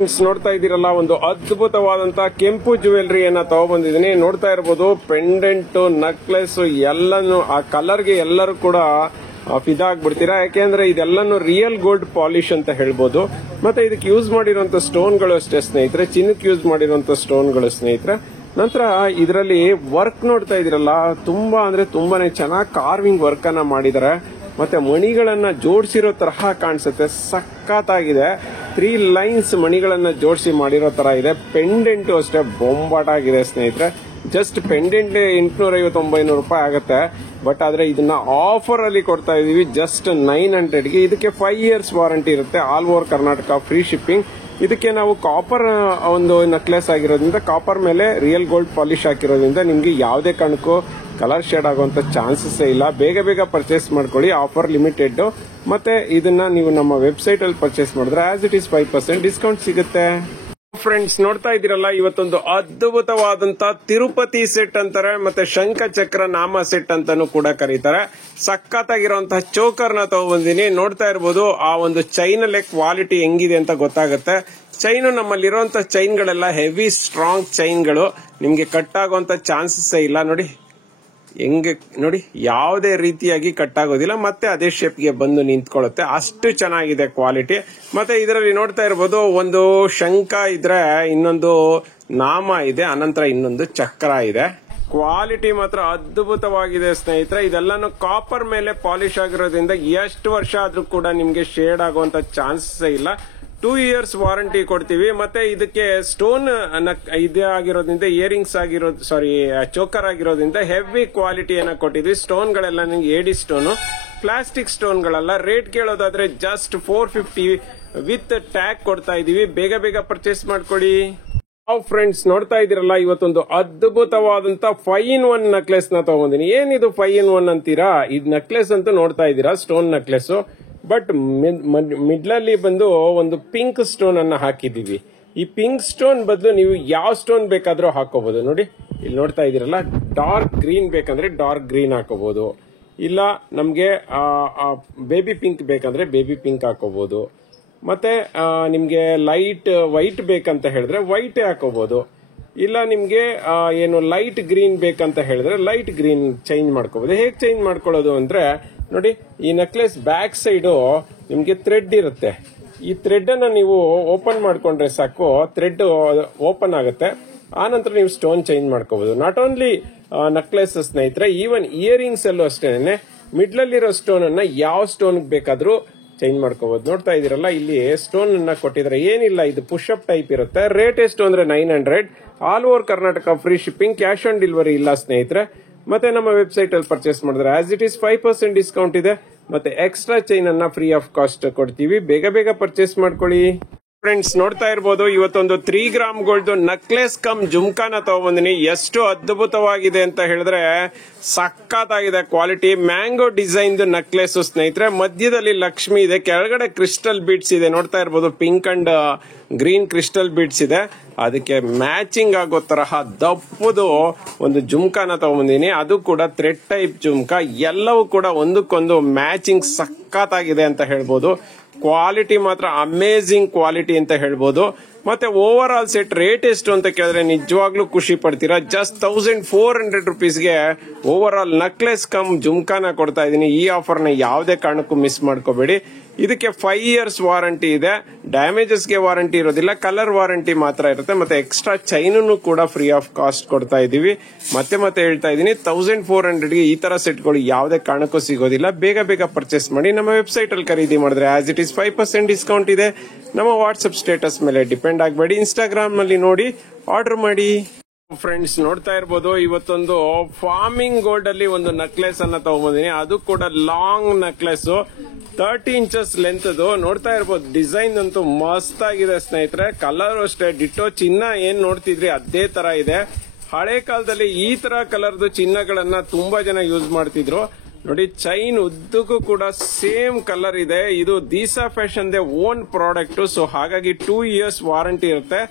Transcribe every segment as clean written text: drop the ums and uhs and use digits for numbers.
ನೋಡ್ತಾ ಇದ್ದೀರಲ್ಲ, ಒಂದು ಅದ್ಭುತವಾದಂತ ಕೆಂಪು ಜ್ಯುವೆಲ್ರಿಯನ್ನ ತಗೊಬಂದಿದ್ದೀನಿ. ನೋಡ್ತಾ ಇರಬಹುದು, ಪೆಂಡೆಂಟ್, ನಕ್ಲೆಸ್ ಎಲ್ಲಾನು ಆ ಕಲರ್ಗೆ ಎಲ್ಲರೂ ಕೂಡ ಫಿದಾ ಆಗ್ಬಿಡ್ತೀರಾ. ಯಾಕೆಂದ್ರೆ ಇದೆಲ್ಲಾನು ರಿಯಲ್ ಗೋಲ್ಡ್ ಪಾಲಿಶ್ ಅಂತ ಹೇಳ್ಬೋದು. ಮತ್ತೆ ಇದಕ್ಕೆ ಯೂಸ್ ಮಾಡಿರುವಂತ ಸ್ಟೋನ್ಗಳು ಅಷ್ಟೇ ಸ್ನೇಹಿತರೆ, ಚಿನ್ನಕ್ಕೆ ಯೂಸ್ ಮಾಡಿರುವಂತ ಸ್ಟೋನ್ಗಳು ಸ್ನೇಹಿತರೆ. ನಂತರ ಇದರಲ್ಲಿ ವರ್ಕ್ ನೋಡ್ತಾ ಇದೀರಲ್ಲ, ತುಂಬಾ ಅಂದ್ರೆ ತುಂಬಾನೇ ಚೆನ್ನಾಗಿ ಕಾರ್ವಿಂಗ್ ವರ್ಕ್ ಅನ್ನ ಮಾಡಿದ್ದಾರೆ. ಮತ್ತೆ ಮಣಿಗಳನ್ನ ಜೋಡಿಸಿರೋ ತರಹ ಕಾಣಿಸುತ್ತೆ, ಸಖತ್ತಾಗಿದೆ. 3 ಲೈನ್ಸ್ ಮಣಿಗಳನ್ನ ಜೋಡಿಸಿ ಮಾಡಿರೋ ತರ ಇದೆ. ಪೆಂಡೆಂಟ್ ಅಷ್ಟೇ ಬೊಂಬಾಟ್ ಆಗಿದೆ ಸ್ನೇಹಿತರೆ. ಜಸ್ಟ್ ಪೆಂಡೆಂಟ್ 850-900 ರೂಪಾಯಿ ಆಗುತ್ತೆ. ಬಟ್ ಆದ್ರೆ ಇದನ್ನ ಆಫರ್ ಅಲ್ಲಿ ಕೊಡ್ತಾ ಇದೀವಿ ಜಸ್ಟ್ 900ಗೆ. ಇದಕ್ಕೆ 5 years ವಾರಂಟಿ ಇರುತ್ತೆ, all over Karnataka free shipping. ಇದಕ್ಕೆ ನಾವು ಕಾಪರ್ ಒಂದು ನೆಕ್ಲೆಸ್ ಆಗಿರೋದ್ರಿಂದ, ಕಾಪರ್ ಮೇಲೆ ರಿಯಲ್ ಗೋಲ್ಡ್ ಪಾಲಿಶ್ ಹಾಕಿರೋದ್ರಿಂದ ನಿಮ್ಗೆ ಯಾವುದೇ ಕಾರಣಕ್ಕೂ ಕಲರ್ ಶೇಡ್ ಆಗುವಂತ ಚಾನ್ಸಸ್ ಇಲ್ಲ. ಬೇಗ ಬೇಗ ಪರ್ಚೇಸ್ ಮಾಡ್ಕೊಳ್ಳಿ, ಆಫರ್ ಲಿಮಿಟೆಡ್. ಮತ್ತೆ ಇದನ್ನ ನೀವು ನಮ್ಮ ವೆಬ್ಸೈಟ್ ಅಲ್ಲಿ ಪರ್ಚೇಸ್ ಮಾಡಿದ್ರೆ ಆಸ್ ಇಟ್ ಈಸ್ 5% ಡಿಸ್ಕೌಂಟ್ ಸಿಗುತ್ತೆ. ಫ್ರೆಂಡ್ಸ್ ನೋಡ್ತಾ ಇದ್ದೀರಲ್ಲ, ಇವತ್ತೊಂದು ಅದ್ಭುತವಾದಂತ ತಿರುಪತಿ ಸೆಟ್ ಅಂತಾರೆ, ಮತ್ತೆ ಶಂಖ ಚಕ್ರ ನಾಮ ಸೆಟ್ ಅಂತಾನು ಕೂಡ ಕರೀತಾರೆ. ಸಖತ್ತಾಗಿರುವಂತಹ ಚೋಕರ್ ನ ತಗೊಂಡ್ಬಂದಿನಿ. ನೋಡ್ತಾ ಇರಬಹುದು, ಆ ಒಂದು ಚೈನ್ ಅಲ್ಲೇ ಕ್ವಾಲಿಟಿ ಹೆಂಗಿದೆ ಅಂತ ಗೊತ್ತಾಗುತ್ತೆ. ಚೈನು ನಮ್ಮಲ್ಲಿರುವಂತ ಚೈನ್ ಗಳೆಲ್ಲ ಹೆವಿ ಸ್ಟ್ರಾಂಗ್ ಚೈನ್ಗಳು, ನಿಮ್ಗೆ ಕಟ್ ಆಗುವಂತ ಚಾನ್ಸಸ್ ಇಲ್ಲ. ಹೆಂಗೆ ನೋಡಿ, ಯಾವುದೇ ರೀತಿಯಾಗಿ ಕಟ್ ಆಗೋದಿಲ್ಲ, ಮತ್ತೆ ಅದೇ ಶೇಪ್ಗೆ ಬಂದು ನಿಂತ್ಕೊಳ್ಳುತ್ತೆ. ಅಷ್ಟು ಚೆನ್ನಾಗಿದೆ ಕ್ವಾಲಿಟಿ. ಮತ್ತೆ ಇದರಲ್ಲಿ ನೋಡ್ತಾ ಇರಬಹುದು, ಒಂದು ಶಂಖ ಇದ್ರೆ, ಇನ್ನೊಂದು ನಾಮ ಇದೆ, ಅನಂತರ ಇನ್ನೊಂದು ಚಕ್ರ ಇದೆ. ಕ್ವಾಲಿಟಿ ಮಾತ್ರ ಅದ್ಭುತವಾಗಿದೆ ಸ್ನೇಹಿತರೆ. ಇದೆಲ್ಲಾನು ಕಾಪರ್ ಮೇಲೆ ಪಾಲಿಶ್ ಆಗಿರೋದ್ರಿಂದ ಎಷ್ಟು ವರ್ಷ ಆದ್ರೂ ಕೂಡ ನಿಮ್ಗೆ ಶೇಡ್ ಆಗುವಂತ ಚಾನ್ಸಸ್ ಇಲ್ಲ. 2 years ವಾರಂಟಿ ಕೊಡ್ತೀವಿ. ಮತ್ತೆ ಇದಕ್ಕೆ ಸ್ಟೋನ್ ಇದೇ ಆಗಿರೋದ್ರಿಂದ, ಇಯರಿಂಗ್ಸ್ ಆಗಿರೋದು, ಚೋಕರ್ ಆಗಿರೋದ್ರಿಂದ ಹೆವಿ ಕ್ವಾಲಿಟಿಯನ್ನ ಕೊಟ್ಟಿದ್ವಿ. ಸ್ಟೋನ್ ಗಳೆಲ್ಲ ನಿಮ್ಗೆ ಏಡಿ ಸ್ಟೋನ್, ಪ್ಲಾಸ್ಟಿಕ್ ಸ್ಟೋನ್ ಗಳಲ್ಲ. ರೇಟ್ ಕೇಳೋದಾದ್ರೆ ಜಸ್ಟ್ 450 ವಿತ್ ಟ್ಯಾಗ್ ಕೊಡ್ತಾ ಇದೀವಿ. ಬೇಗ ಬೇಗ ಪರ್ಚೇಸ್ ಮಾಡ್ಕೊಳ್ಳಿ. ಫ್ರೆಂಡ್ಸ್ ನೋಡ್ತಾ ಇದೀರಲ್ಲ, ಇವತ್ತೊಂದು ಅದ್ಭುತವಾದಂತ 5-in-1 ನೆಕ್ಲೆಸ್ ನ ತಗೊಂಡಿನಿ. ಏನಿದು 5-in-1 ಅಂತೀರಾ? ಇದು ನೆಕ್ಲೆಸ್ ಅಂತೂ ನೋಡ್ತಾ ಇದ್ದೀರಾ, ಸ್ಟೋನ್ ನೆಕ್ಲೆಸ್. ಬಟ್ ಮಿಡ್ಲಲ್ಲಿ ಬಂದು ಒಂದು ಪಿಂಕ್ ಸ್ಟೋನ್ ಅನ್ನ ಹಾಕಿದೀವಿ. ಈ ಪಿಂಕ್ ಸ್ಟೋನ್ ಬದಲು ನೀವು ಯಾವ ಸ್ಟೋನ್ ಬೇಕಾದ್ರೂ ಹಾಕೋಬಹುದು. ನೋಡಿ, ಇಲ್ಲಿ ನೋಡ್ತಾ ಇದೀರಲ್ಲ, ಡಾರ್ಕ್ ಗ್ರೀನ್ ಬೇಕಂದ್ರೆ ಡಾರ್ಕ್ ಗ್ರೀನ್ ಹಾಕೋಬಹುದು, ಇಲ್ಲ ನಮ್ಗೆ ಬೇಬಿ ಪಿಂಕ್ ಬೇಕಂದ್ರೆ ಬೇಬಿ ಪಿಂಕ್ ಹಾಕೋಬಹುದು. ಮತ್ತೆ ನಿಮ್ಗೆ ಲೈಟ್ ವೈಟ್ ಬೇಕಂತ ಹೇಳಿದ್ರೆ ವೈಟ್ ಹಾಕೋಬಹುದು, ಇಲ್ಲ ನಿಮ್ಗೆ ಏನು ಲೈಟ್ ಗ್ರೀನ್ ಬೇಕಂತ ಹೇಳಿದ್ರೆ ಲೈಟ್ ಗ್ರೀನ್ ಚೇಂಜ್ ಮಾಡ್ಕೋಬಹುದು. ಹೇಗೆ ಚೇಂಜ್ ಮಾಡ್ಕೊಳ್ಳೋದು ಅಂದ್ರೆ, ನೋಡಿ, ಈ ನೆಕ್ಲೆಸ್ ಬ್ಯಾಕ್ ಸೈಡ್ ನಿಮ್ಗೆ ಥ್ರೆಡ್ ಇರುತ್ತೆ. ಈ ಥ್ರೆಡ್ ಅನ್ನ ನೀವು ಓಪನ್ ಮಾಡ್ಕೊಂಡ್ರೆ ಸಾಕು, ಥ್ರೆಡ್ ಓಪನ್ ಆಗುತ್ತೆ. ಆನಂತರ ನೀವು ಸ್ಟೋನ್ ಚೇಂಜ್ ಮಾಡ್ಕೋಬಹುದು. ನಾಟ್ ಓನ್ಲಿ ನೆಕ್ಲೆಸ್ ಸ್ನೇಹಿತರೆ, ಈವನ್ ಇಯರಿಂಗ್ಸ್ ಅಲ್ಲೂ ಅಷ್ಟೇನೆ ಮಿಡ್ಲ್ ಅಲ್ಲಿರೋ ಸ್ಟೋನ್ ಅನ್ನ ಯಾವ ಸ್ಟೋನ್ ಬೇಕಾದ್ರೂ ಚೇಂಜ್ ಮಾಡ್ಕೋಬಹುದು. ನೋಡ್ತಾ ಇದೀರಲ್ಲ, ಇಲ್ಲಿ ಸ್ಟೋನ್ ಅನ್ನ ಕೊಟ್ಟಿದ್ರೆ ಏನಿಲ್ಲ, ಇದು ಪುಷ್ ಅಪ್ ಟೈಪ್ ಇರುತ್ತೆ. ರೇಟ್ ಎಷ್ಟು ಅಂದ್ರೆ 900. All over Karnataka free shipping, cash on delivery ಇಲ್ಲ ಸ್ನೇಹಿತರೆ. ಮತ್ತೆ ನಮ್ಮ ವೆಬ್ಸೈಟ್ ಅಲ್ಲಿ ಪರ್ಚೇಸ್ ಮಾಡಿದ್ರೆ ಆಸ್ ಇಟ್ ಈಸ್ 5% ಡಿಸ್ಕೌಂಟ್ ಇದೆ. ಮತ್ತೆ ಎಕ್ಸ್ಟ್ರಾ ಚೈನ್ ಅನ್ನ ಫ್ರೀ ಆಫ್ ಕಾಸ್ಟ್ ಕೊಡ್ತೀವಿ. ಬೇಗ ಬೇಗ ಪರ್ಚೇಸ್ ಮಾಡ್ಕೊಳ್ಳಿ. ಫ್ರೆಂಡ್ಸ್ ನೋಡ್ತಾ ಇರಬಹುದು, ಇವತ್ತೊಂದು 3 ಗ್ರಾಮ್ ಗೋಲ್ಡ್ ನೆಕ್ಲೆಸ್ ಕಮ್ ಜುಮ್ಕಾನ ತಗೊಂಡ್ಬಂದಿನಿ. ಎಷ್ಟು ಅದ್ಭುತವಾಗಿದೆ ಅಂತ ಹೇಳಿದ್ರೆ ಸಖತ್ತಾಗಿದೆ ಕ್ವಾಲಿಟಿ. ಮ್ಯಾಂಗೋ ಡಿಸೈನ್ ನೆಕ್ಲೆಸ್ ಸ್ನೇಹಿತರೆ. ಮಧ್ಯದಲ್ಲಿ ಲಕ್ಷ್ಮಿ ಇದೆ, ಕೆಳಗಡೆ ಕ್ರಿಸ್ಟಲ್ ಬೀಡ್ಸ್ ಇದೆ. ನೋಡ್ತಾ ಇರಬಹುದು, pink and green crystal beads ಇದೆ. ಅದಕ್ಕೆ ಮ್ಯಾಚಿಂಗ್ ಆಗೋ ತರಹ ದಪ್ಪದು ಒಂದು ಜುಮ್ಕಾನ ತಗೊಂಡ್ಬಂದಿನಿ. ಅದು ಕೂಡ ಥ್ರೆಡ್ ಟೈಪ್ ಜುಮ್ಕಾ. ಎಲ್ಲವೂ ಕೂಡ ಒಂದಕ್ಕೊಂದು ಮ್ಯಾಚಿಂಗ್ ಸಖತ್ತಾಗಿದೆ ಅಂತ ಹೇಳ್ಬೋದು. ಕ್ವಾಲಿಟಿ ಮಾತ್ರ ಅಮೇಜಿಂಗ್ ಕ್ವಾಲಿಟಿ ಅಂತ ಹೇಳ್ಬೋದು. ಮತ್ತೆ ಓವರ್ ಆಲ್ ಸೆಟ್ ರೇಟ್ ಎಷ್ಟು ಅಂತ ಕೇಳಿದ್ರೆ ನಿಜವಾಗ್ಲೂ ಖುಷಿ ಪಡ್ತೀರಾ. ಜಸ್ಟ್ 1400 ರುಪೀಸ್ಗೆ ಓವರ್ ಆಲ್ ನೆಕ್ಲೆಸ್ ಕಮ್ ಜುಮ್ಕಾನ ಕೊಡ್ತಾ ಇದೀನಿ. ಈ ಆಫರ್ ನ ಯಾವುದೇ ಕಾರಣಕ್ಕೂ ಮಿಸ್ ಮಾಡ್ಕೋಬೇಡಿ. ಇದಕ್ಕೆ 5 years ವಾರಂಟಿ ಇದೆ. ಡ್ಯಾಮೇಜಸ್ಗೆ ವಾರಂಟಿ ಇರೋದಿಲ್ಲ, ಕಲರ್ ವಾರಂಟಿ ಮಾತ್ರ ಇರುತ್ತೆ. ಮತ್ತೆ ಎಕ್ಸ್ಟ್ರಾ ಚೈನು ಕೂಡ ಫ್ರೀ ಆಫ್ ಕಾಸ್ಟ್ ಕೊಡ್ತಾ ಇದೀವಿ. ಮತ್ತೆ ಹೇಳ್ತಾ ಇದೀನಿ, 1400ಗೆ ಈ ತರ ಸೆಟ್ಗಳು ಯಾವುದೇ ಕಾರಣಕ್ಕೂ ಸಿಗೋದಿಲ್ಲ. ಬೇಗ ಬೇಗ ಪರ್ಚೇಸ್ ಮಾಡಿ. ನಮ್ಮ ವೆಬ್ಸೈಟ್ ಅಲ್ಲಿ ಖರೀದಿ ಮಾಡಿದ್ರೆ ಆಸ್ ಇಟ್ ಈಸ್ 5% ಡಿಸ್ಕೌಂಟ್ ಇದೆ. ನಮ್ಮ ವಾಟ್ಸ್ಆಪ್ ಸ್ಟೇಟಸ್ ಮೇಲೆ ಡಿಪೆಂಡ್ ಆಗಬೇಡಿ. ಇನ್ಸ್ಟಾಗ್ರಾಮ್ ನಲ್ಲಿ ನೋಡಿ ಆರ್ಡರ್ ಮಾಡಿ. ಫ್ರೆಂಡ್ಸ್ ನೋಡ್ತಾ ಇರಬಹುದು, ಇವತ್ತೊಂದು ಫಾರ್ಮಿಂಗ್ ಗೋಲ್ಡ್ ಅಲ್ಲಿ ಒಂದು ನೆಕ್ಲೆಸ್ ಅನ್ನ ತಗೊಂಡ್ಬಂದಿನಿ. ಅದು ಕೂಡ ಲಾಂಗ್ ನೆಕ್ಲೆಸ್, 30 inches ಲೆಂತ್. ಅದು ನೋಡ್ತಾ ಇರಬಹುದು, ಡಿಸೈನ್ ಅಂತೂ ಮಸ್ತ್ ಆಗಿದೆ ಸ್ನೇಹಿತರೆ. ಕಲರ್ ಅಷ್ಟೇ ಡಿಟೋ ಚಿನ್ನ ಏನ್ ನೋಡ್ತಿದ್ರಿ ಅದೇ ತರ ಇದೆ. ಹಳೆ ಕಾಲದಲ್ಲಿ ಈ ತರ ಕಲರ್ದು ಚಿನ್ನಗಳನ್ನ ತುಂಬಾ ಜನ ಯೂಸ್ ಮಾಡ್ತಿದ್ರು. ನೋಡಿ, ಚೈನ್ ಉದ್ದಕ್ಕೂ ಕೂಡ ಸೇಮ್ ಕಲರ್ ಇದೆ. ಇದು ದೀಸಾ fashion their own product. So ಹಾಗಾಗಿ 2 years ವಾರಂಟಿ ಇರುತ್ತೆ.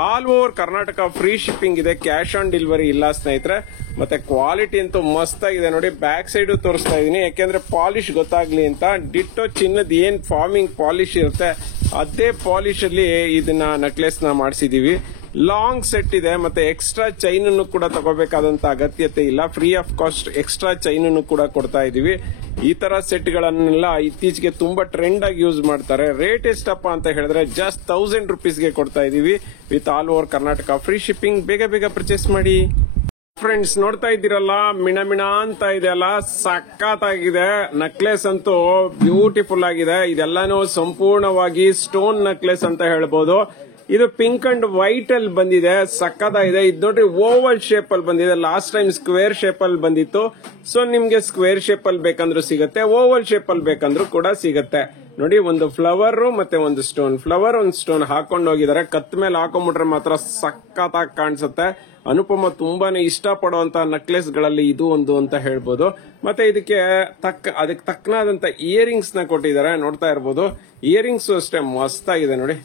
All over Karnataka free shipping ಇದೆ, ಕ್ಯಾಶ್ ಆನ್ ಡೆಲಿವರಿ ಇಲ್ಲ ಸ್ನೇಹಿತರೆ. ಮತ್ತೆ ಕ್ವಾಲಿಟಿ ಅಂತೂ ಮಸ್ತ್ ಆಗಿದೆ ನೋಡಿ. ಬ್ಯಾಕ್ ಸೈಡ್ ತೋರಿಸ್ತಾ ಇದೀನಿ ಯಾಕೆಂದ್ರೆ ಪಾಲಿಶ್ ಗೊತ್ತಾಗ್ಲಿ ಅಂತ. ಡಿಟ್ಟೋ ಚಿನ್ನದ ಏನ್ ಫಾರ್ಮಿಂಗ್ ಪಾಲಿಶ್ ಇರುತ್ತೆ ಅದೇ ಪಾಲಿಶ್ ಅಲ್ಲಿ ಇದನ್ನ ನೆಕ್ಲೆಸ್ ನ ಮಾಡಿಸಿದೀವಿ. ಲಾಂಗ್ ಸೆಟ್ ಇದೆ, ಮತ್ತೆ ಎಕ್ಸ್ಟ್ರಾ ಚೈನ್ ಅನ್ನು ಕೂಡ ತಗೋಬೇಕಾದಂತ ಅಗತ್ಯತೆ ಇಲ್ಲ. Free of cost extra chain ಅನ್ನು ಕೂಡ ಕೊಡ್ತಾ ಇದೀವಿ. ಈ ತರ ಸೆಟ್ ಗಳನ್ನೆಲ್ಲ ಇತ್ತೀಚೆಗೆ ತುಂಬಾ ಟ್ರೆಂಡ್ ಆಗಿ ಯೂಸ್ ಮಾಡ್ತಾರೆ. ರೇಟ್ ಎಷ್ಟಪ್ಪ ಅಂತ ಹೇಳಿದ್ರೆ ಜಸ್ಟ್ 1000 ರುಪೀಸ್ಗೆ ಕೊಡ್ತಾ ಇದೀವಿ with all over Karnataka free shipping. ಬೇಗ ಬೇಗ ಪರ್ಚೇಸ್ ಮಾಡಿ ಫ್ರೆಂಡ್ಸ್. ನೋಡ್ತಾ ಇದ್ದೀರಲ್ಲ, ಮಿಣ ಅಂತ ಇದೆಯಲ್ಲ, ಸಖತ್ತಾಗಿದೆ. ನೆಕ್ಲೆಸ್ ಅಂತೂ ಬ್ಯೂಟಿಫುಲ್ ಆಗಿದೆ. ಇದೆಲ್ಲಾನು ಸಂಪೂರ್ಣವಾಗಿ ಸ್ಟೋನ್ ನೆಕ್ಲೆಸ್ ಅಂತ ಹೇಳ್ಬೋದು. ಇದು ಪಿಂಕ್ ಅಂಡ್ ವೈಟ್ ಅಲ್ಲಿ ಬಂದಿದೆ, ಸಕ್ಕತ್ತಾಗಿದೆ. ಇದು ನೋಡ್ರಿ ಓವಲ್ ಶೇಪ್ ಅಲ್ಲಿ ಬಂದಿದೆ. ಲಾಸ್ಟ್ ಟೈಮ್ ಸ್ಕ್ವೇರ್ ಶೇಪ್ ಅಲ್ಲಿ ಬಂದಿತ್ತು. ಸೊ ನಿಮ್ಗೆ ಸ್ಕ್ವೇರ್ ಶೇಪ್ ಅಲ್ಲಿ ಬೇಕಂದ್ರೂ ಸಿಗುತ್ತೆ, ಓವಲ್ ಶೇಪ್ ಅಲ್ಲಿ ಬೇಕಂದ್ರೂ ಕೂಡ ಸಿಗುತ್ತೆ. ನೋಡಿ, ಒಂದು ಫ್ಲವರ್ ಮತ್ತೆ ಒಂದು ಸ್ಟೋನ್, ಫ್ಲವರ್ ಒಂದು ಸ್ಟೋನ್ ಹಾಕೊಂಡು ಹೋಗಿದ್ದಾರೆ. ಕತ್ ಮೇಲೆ ಹಾಕೊಂಡ್ಬಿಟ್ರೆ ಮಾತ್ರ ಸಕ್ಕತ್ತಾಗಿ ಕಾಣಿಸುತ್ತೆ. ಅನುಪಮ ತುಂಬಾನೇ ಇಷ್ಟಪಡುವಂತ ನೆಕ್ಲೆಸ್ ಗಳಲ್ಲಿ ಇದು ಒಂದು ಅಂತ ಹೇಳ್ಬೋದು. ಮತ್ತೆ ಅದಕ್ಕೆ ತಕ್ಕನಾದಂತ ಇಯರಿಂಗ್ಸ್ ನ ಕೊಟ್ಟಿದ್ದಾರೆ, ನೋಡ್ತಾ ಇರ್ಬೋದು. ಇಯರಿಂಗ್ಸ್ ಅಷ್ಟೇ ಮಸ್ತ್ ಆಗಿದೆ ನೋಡಿ,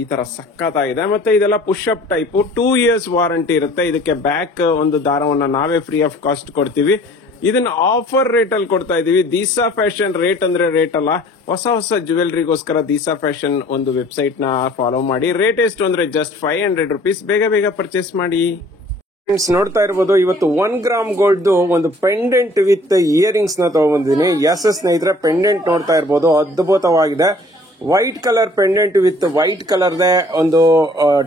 ಈ ತರ ಸಕ್ಕತ್ತಾಗಿದೆ. ಮತ್ತೆ ಇದೆಲ್ಲ push up type, 2 years warranty ಇರುತ್ತೆ. ಇದಕ್ಕೆ ಬ್ಯಾಕ್ ಒಂದು ದಾರವನ್ನ ನಾವೇ ಫ್ರೀ ಆಫ್ ಕಾಸ್ಟ್ ಕೊಡ್ತೀವಿ. ಇದನ್ನ ಆಫರ್ ರೇಟ್ ಅಲ್ಲಿ ಕೊಡ್ತಾ ಇದೀವಿ. ದೀಸಾ ಫ್ಯಾಷನ್ ರೇಟ್ ಅಂದ್ರೆ ರೇಟ್ ಅಲ್ಲ, ಹೊಸ ಜ್ಯುವೆಲ್ರಿಗೋಸ್ಕರ ದೀಸಾ ಫ್ಯಾಷನ್ ಒಂದು ವೆಬ್ಸೈಟ್ ನ ಫಾಲೋ ಮಾಡಿ. ರೇಟ್ ಎಷ್ಟು ಅಂದ್ರೆ ಜಸ್ಟ್ 500 ರುಪೀಸ್. ಬೇಗ ಬೇಗ ಪರ್ಚೇಸ್ ಮಾಡಿ ಫ್ರೆಂಡ್ಸ್. ನೋಡ್ತಾ ಇರ್ಬೋದು, ಇವತ್ತು 1 ಗ್ರಾಮ್ ಗೋಲ್ಡ್ ಒಂದು ಪೆಂಡೆಂಟ್ ವಿತ್ ಇಯರಿಂಗ್ಸ್ ನ ತಗೊಂಡ್ಬಂದಿದ್ದೀನಿ. ಎಸ್ ಸ್ನೇಹಿತರೆ, ಪೆಂಡೆಂಟ್ ನೋಡ್ತಾ ಇರ್ಬೋದು, ಅದ್ಭುತವಾಗಿದೆ. White colour pendant with white ಕಲರ್ದೇ ಒಂದು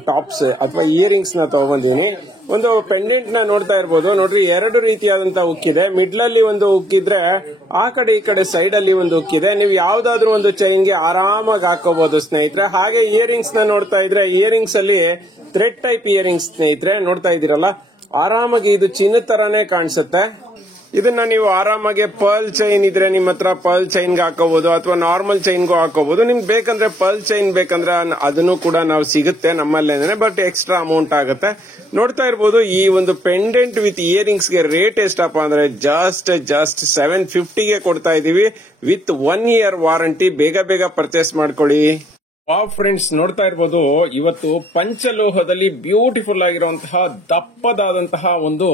ಟಾಪ್ಸ್ ಅಥವಾ ಇಯರಿಂಗ್ಸ್ ನ ತಗೊಂಡಿದ್ದೀನಿ. ಒಂದು ಪೆಂಡೆಂಟ್ ನ ನೋಡ್ತಾ ಇರ್ಬೋದು. ನೋಡ್ರಿ, 2 ರೀತಿಯಾದಂತಹ ಉಕ್ಕಿದೆ. ಮಿಡ್ಲ್ ಅಲ್ಲಿ ಒಂದು ಉಕ್ಕಿದ್ರೆ, ಆ ಕಡೆ ಈ ಕಡೆ ಸೈಡ್ ಅಲ್ಲಿ ಒಂದು ಉಕ್ಕಿದೆ. ನೀವು ಯಾವ್ದಾದ್ರು ಒಂದು ಚೈನ್ಗೆ ಆರಾಮಾಗಿ ಹಾಕೋಬಹುದು ಸ್ನೇಹಿತರೆ. ಹಾಗೆ ಇಯರಿಂಗ್ಸ್ ನ ನೋಡ್ತಾ ಇದ್ರೆ, ಇಯರಿಂಗ್ಸ್ ಅಲ್ಲಿ ಥ್ರೆಡ್ ಟೈಪ್ ಇಯರಿಂಗ್ಸ್ ಸ್ನೇಹಿತರೆ, ನೋಡ್ತಾ ಇದೀರಲ್ಲ, ಆರಾಮಾಗಿ ಇದು ಚಿನ್ನ ತರಾನೇ ಕಾಣಿಸುತ್ತೆ. ಇದನ್ನ ನೀವು ಆರಾಮಾಗಿ ಪರ್ಲ್ ಚೈನ್ ಇದ್ರೆ ನಿಮ್ಮ ಹತ್ರ ಪರ್ಲ್ ಚೈನ್ಗೆ ಹಾಕೋಬಹುದು, ಅಥವಾ ನಾರ್ಮಲ್ ಚೈನ್ಗೂ ಹಾಕೋಬಹುದು. ನಿಮ್ಗೆ ಬೇಕಂದ್ರೆ ಪರ್ಲ್ ಚೈನ್ ಬೇಕಂದ್ರೆ ಅದನ್ನು ಕೂಡ ನಾವು ಸಿಗುತ್ತೆ ನಮ್ಮಲ್ಲೇನೆ, ಬಟ್ ಎಕ್ಸ್ಟ್ರಾ ಅಮೌಂಟ್ ಆಗುತ್ತೆ. ನೋಡ್ತಾ ಇರ್ಬೋದು, ಈ ಒಂದು ಪೆಂಡೆಂಟ್ ವಿತ್ ಇಯರಿಂಗ್ಸ್ ಗೆ ರೇಟ್ ಎಷ್ಟಪ್ಪ ಅಂದ್ರೆ ಜಸ್ಟ್ 750ಗೆ ಕೊಡ್ತಾ ಇದೀವಿ ವಿತ್ 1 year ವಾರಂಟಿ. ಬೇಗ ಬೇಗ ಪರ್ಚೇಸ್ ಮಾಡ್ಕೊಳ್ಳಿ. ಫ್ರೆಂಡ್ಸ್, ನೋಡ್ತಾ ಇರ್ಬೋದು, ಇವತ್ತು ಪಂಚಲೋಹದಲ್ಲಿ ಬ್ಯೂಟಿಫುಲ್ ಆಗಿರುವಂತಹ ದಪ್ಪದಾದಂತಹ ಒಂದು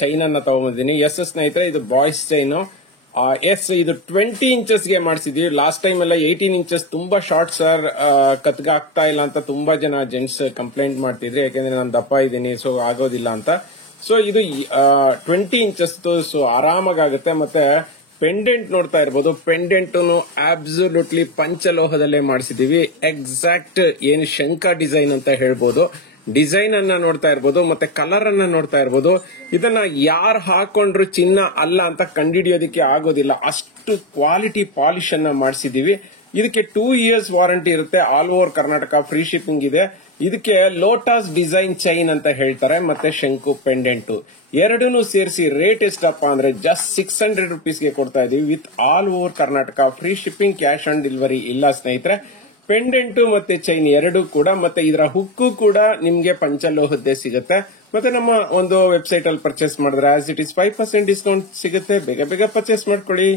ಚೈನ್ ಅನ್ನ ತಗೊಂಡಿದ್ದೀನಿ. ಎಸ್ ಸ್ನೇಹಿತರೆ, ಇದು ಬಾಯ್ಸ್ ಚೈನ್. ಇದು 20 inches ಗೆ ಮಾಡಿಸಿದ್ವಿ. ಲಾಸ್ಟ್ ಟೈಮ್ ಎಲ್ಲ 18 inches ತುಂಬಾ ಶಾರ್ಟ್ ಸರ್, ಕತ್ಗೆ ಆಗ್ತಾ ಇಲ್ಲ ಅಂತ ತುಂಬಾ ಜನ ಜೆಂಟ್ಸ್ ಕಂಪ್ಲೇಂಟ್ ಮಾಡ್ತಿದ್ರಿ, ಯಾಕಂದ್ರೆ ನಾನು ದಪ್ಪ ಇದ್ದೀನಿ ಸೊ ಆಗೋದಿಲ್ಲ ಅಂತ. ಸೊ ಇದು 20 inches, ಸೊ ಆರಾಮಾಗುತ್ತೆ. ಮತ್ತೆ ಪೆಂಡೆಂಟ್ ನೋಡ್ತಾ ಇರ್ಬೋದು, ಪೆಂಡೆಂಟ್ ಅಬ್ಸಲ್ಯೂಟ್ಲಿ ಪಂಚಲೋಹದಲ್ಲೇ ಮಾಡಿಸಿದೀವಿ. ಎಕ್ಸಾಕ್ಟ್ ಏನು ಶಂಕ ಡಿಸೈನ್ ಅಂತ ಹೇಳ್ಬೋದು. ಡಿಸೈನ್ ಅನ್ನ ನೋಡ್ತಾ ಇರ್ಬೋದು, ಮತ್ತೆ ಕಲರ್ ಅನ್ನ ನೋಡ್ತಾ ಇರ್ಬೋದು. ಇದನ್ನ ಯಾರು ಹಾಕೊಂಡ್ರು ಚಿನ್ನ ಅಲ್ಲ ಅಂತ ಕಂಡುಹಿಡಿಯೋದಕ್ಕೆ ಆಗೋದಿಲ್ಲ, ಅಷ್ಟು ಕ್ವಾಲಿಟಿ ಪಾಲಿಶ್ ಅನ್ನ ಮಾಡಿಸಿದೀವಿ. ಇದಕ್ಕೆ 2 years ವಾರಂಟಿ ಇರುತ್ತೆ. All over Karnataka free shipping ಇದೆ. ಇದಕ್ಕೆ ಲೋಟಸ್ ಡಿಸೈನ್ ಚೈನ್ ಅಂತ ಹೇಳ್ತಾರೆ, ಮತ್ತೆ ಶಂಕು ಪೆಂಡೆಂಟ್ ಎರಡನ್ನೂ ಸೇರಿಸಿ ರೇಟ್ ಎಷ್ಟಪ್ಪ ಅಂದ್ರೆ ಜಸ್ಟ್ 600 ರುಪೀಸ್ಗೆ ಕೊಡ್ತಾ ಇದೀವಿ with all over Karnataka free shipping. Cash on delivery ಇಲ್ಲ ಸ್ನೇಹಿತರೆ. ಪೆಂಡೆಂಟ್ ಮತ್ತೆ ಚೈನ್ ಎರಡೂ ಕೂಡ, ಮತ್ತೆ ಇದರ ಹುಕ್ಕು ಕೂಡ ನಿಮ್ಗೆ ಪಂಚಲೋಹದ್ದೇ ಸಿಗುತ್ತೆ. ಮತ್ತೆ ನಮ್ಮ ಒಂದು ವೆಬ್ಸೈಟ್ ಅಲ್ಲಿ ಪರ್ಚೇಸ್ ಮಾಡಿದ್ರೆ ಆಸ್ ಇಟ್ ಇಸ್ 5% ಡಿಸ್ಕೌಂಟ್ ಸಿಗುತ್ತೆ. ಬೇಗ ಬೇಗ ಪರ್ಚೇಸ್ ಮಾಡ್ಕೊಳ್ಳಿ.